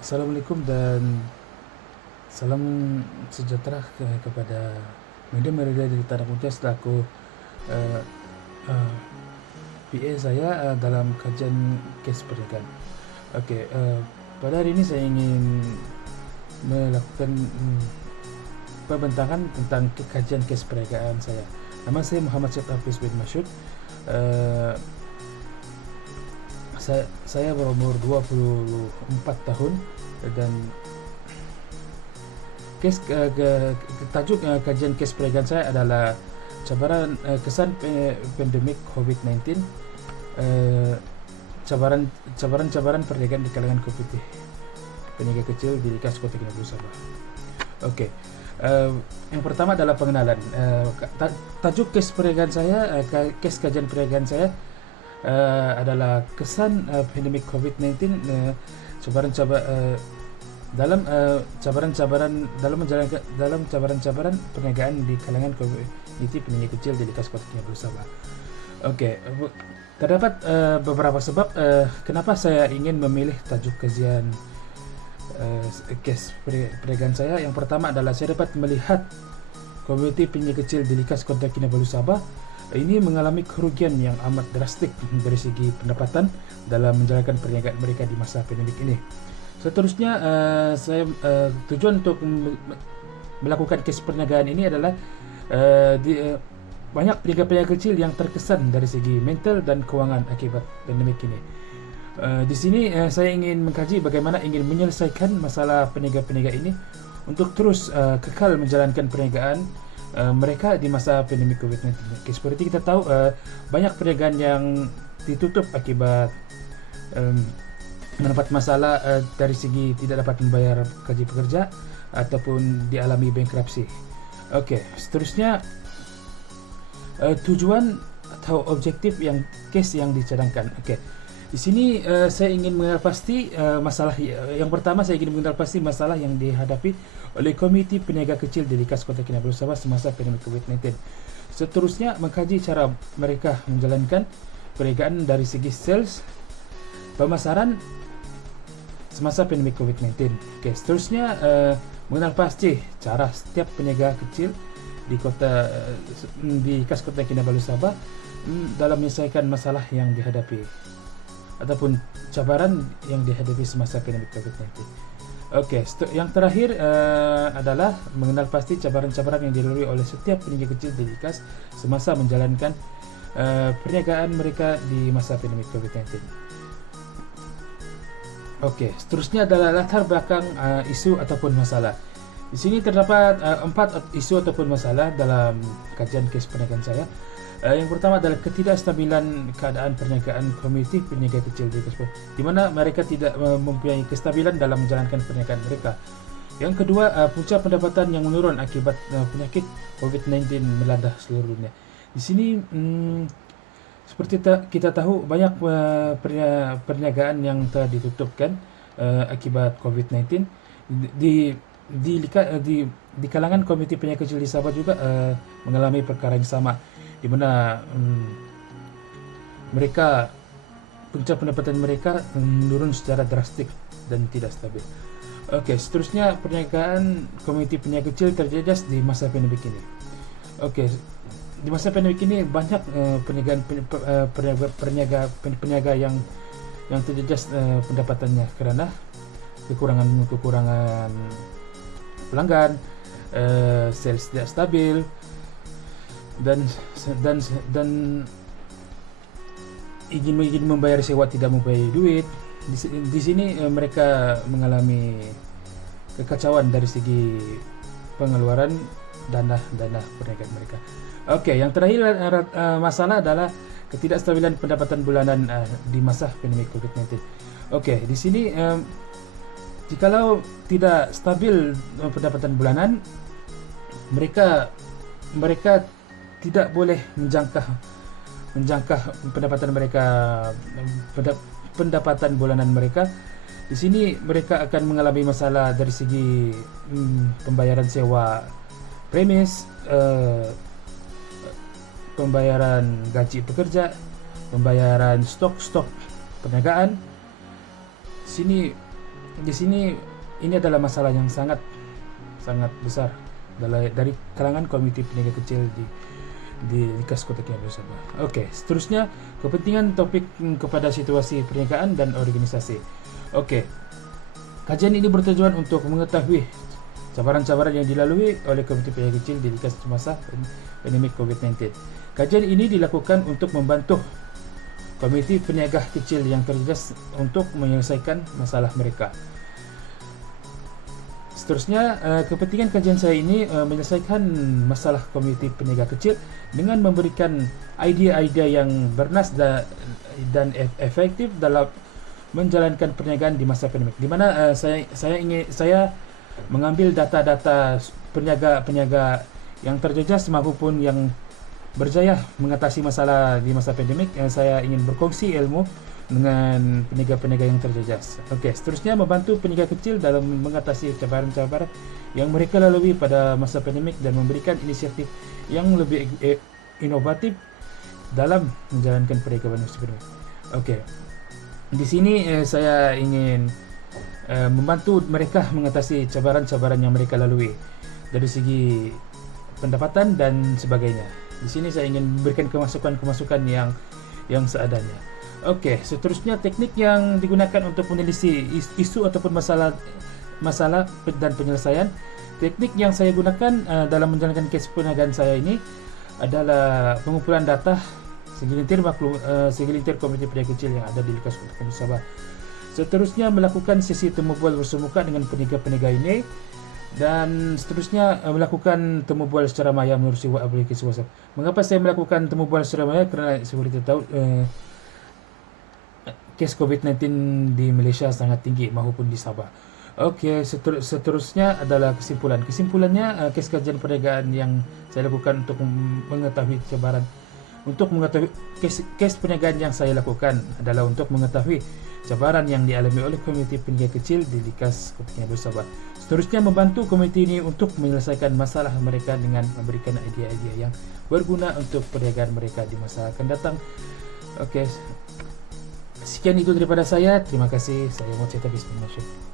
Assalamualaikum dan salam sejahtera kepada media-media di Tanah Kunci selaku uh, uh, PA saya dalam kajian kes pernikahan. Okey, pada hari ini saya ingin melakukan pembentangan tentang kajian kes pernikahan saya. Nama saya Muhammad Syed Hafiz bin Masyud. Uh, saya berumur 24 tahun dan tajuk kajian kes pernikahan saya adalah kesan pandemik COVID-19, cabaran pernikahan di kalangan komuniti peniaga kecil di Likas Kota Kinabalu Sabah. Okey, yang pertama adalah pengenalan. Tajuk kes pernikahan saya, kes kajian pernikahan saya adalah kesan pandemik COVID-19, cabaran-cabaran perniagaan di kalangan komuniti peniaga kecil di Likas Kota Kinabalu Sabah. Okey, terdapat beberapa sebab kenapa saya ingin memilih tajuk kajian kes perniagaan saya. Yang pertama adalah saya dapat melihat komuniti peniaga kecil di Likas Kota Kinabalu Sabah ini mengalami kerugian yang amat drastik dari segi pendapatan dalam menjalankan perniagaan mereka di masa pandemik ini. Seterusnya, tujuan untuk melakukan kes perniagaan ini adalah banyak peniaga-peniaga kecil yang terkesan dari segi mental dan kewangan akibat pandemik ini. Di sini saya ingin mengkaji bagaimana ingin menyelesaikan masalah peniaga-peniaga ini untuk terus kekal menjalankan perniagaan mereka di masa pandemik COVID-19. Okay, seperti kita tahu, banyak perniagaan yang ditutup akibat mendapat masalah dari segi tidak dapat membayar gaji pekerja ataupun dialami bankruptcy. Okey, seterusnya tujuan atau objektif kes yang dicadangkan. Okey, di sini saya ingin mengenal pasti masalah. Yang pertama, saya ingin mengenal pasti masalah yang dihadapi oleh komiti peniaga kecil di Likas Kota Kinabalu Sabah semasa pandemik COVID-19. Seterusnya, mengkaji cara mereka menjalankan perniagaan dari segi sales, pemasaran semasa pandemik COVID-19. Okay, seterusnya, mengenal pasti cara setiap peniaga kecil di Likas Kota Kinabalu Sabah dalam menyelesaikan masalah yang dihadapi ataupun cabaran yang dihadapi semasa pandemik COVID-19. Okey, yang terakhir adalah mengenal pasti cabaran-cabaran yang dilalui oleh setiap peniaga kecil di Likas semasa menjalankan perniagaan mereka di masa pandemik COVID-19. Okey, seterusnya adalah latar belakang isu ataupun masalah. Di sini terdapat 4 isu ataupun masalah dalam kajian kes perniagaan saya. Yang pertama adalah ketidakstabilan keadaan perniagaan komuniti peniaga kecil di mana mereka tidak mempunyai kestabilan dalam menjalankan perniagaan mereka. Yang kedua, punca pendapatan yang menurun akibat penyakit COVID-19 melanda seluruh dunia. Di sini seperti kita tahu, banyak perniagaan yang telah ditutupkan akibat COVID-19 di kalangan komuniti peniaga kecil di Sabah juga mengalami perkara yang sama, di mana mereka punca pendapatan mereka menurun secara drastik dan tidak stabil. Okey, seterusnya perniagaan komuniti peniaga kecil terjejas di masa pandemik ini. Okey, di masa pandemik ini banyak peniaga yang terjejas pendapatannya kerana kekurangan pelanggan, sales tidak stabil, dan izin membayar sewa tidak membayar duit. Di sini mereka mengalami kekacauan dari segi pengeluaran dana perniagaan mereka. Okey, yang terakhir masalah adalah ketidakstabilan pendapatan bulanan di masa pandemik COVID-19. Okey, di sini jikalau tidak stabil pendapatan bulanan, mereka tidak boleh menjangka pendapatan bulanan mereka. Di sini mereka akan mengalami masalah dari segi pembayaran sewa premis, pembayaran gaji pekerja, pembayaran stok perniagaan. Sini di sini ini adalah masalah yang sangat besar dari kalangan komiti peniaga kecil di Likas Kota Kinabalu Sabah. Okey, seterusnya kepentingan topik kepada situasi perniagaan dan organisasi. Okey. Kajian ini bertujuan untuk mengetahui cabaran-cabaran yang dilalui oleh komiti peniaga kecil di Likas semasa pandemik COVID-19. Kajian ini dilakukan untuk membantu komiti peniaga kecil yang terjejas untuk menyelesaikan masalah mereka. Seterusnya, kepentingan kajian saya ini menyelesaikan masalah komiti peniaga kecil dengan memberikan idea-idea yang bernas dan efektif dalam menjalankan perniagaan di masa pandemik. Di mana saya mengambil data-data peniaga yang terjejas maupun yang berjaya mengatasi masalah di masa pandemik. Saya ingin berkongsi ilmu dengan peniaga-peniaga yang terjejas. Okey, seterusnya membantu peniaga kecil dalam mengatasi cabaran-cabaran yang mereka lalui pada masa pandemik dan memberikan inisiatif yang lebih inovatif dalam menjalankan perniagaan masa pandemik. Okey. Di sini saya ingin membantu mereka mengatasi cabaran-cabaran yang mereka lalui dari segi pendapatan dan sebagainya. Di sini saya ingin memberikan kemasukan yang seadanya. Okey, seterusnya teknik yang digunakan untuk menelisik isu ataupun masalah dan penyelesaian. Teknik yang saya gunakan dalam menjalankan kes perniagaan saya ini adalah pengumpulan data segelintir komiti peniaga kecil yang ada di Likas Kota Kinabalu Sabah. Seterusnya melakukan sesi temu bual bersemuka dengan peniaga-peniaga ini, dan seterusnya melakukan temu bual secara maya melalui aplikasi WhatsApp. Mengapa saya melakukan temu bual secara maya? Kerana seperti kita tahu kes COVID-19 di Malaysia sangat tinggi maupun di Sabah. Okey, seterusnya adalah kesimpulan. Kesimpulannya, kes kajian perniagaan yang saya lakukan untuk mengetahui cabaran, untuk mengetahui kes perniagaan yang saya lakukan adalah untuk mengetahui cabaran yang dialami oleh komiti peniaga kecil di Likas Kota Kinabalu Sabah. Seterusnya membantu komiti ini untuk menyelesaikan masalah mereka dengan memberikan idea-idea yang berguna untuk perniagaan mereka di masa akan datang. Okey, sekian itu daripada saya. Terima kasih. Saya Mohd Syed Hafiz bin Nasyid.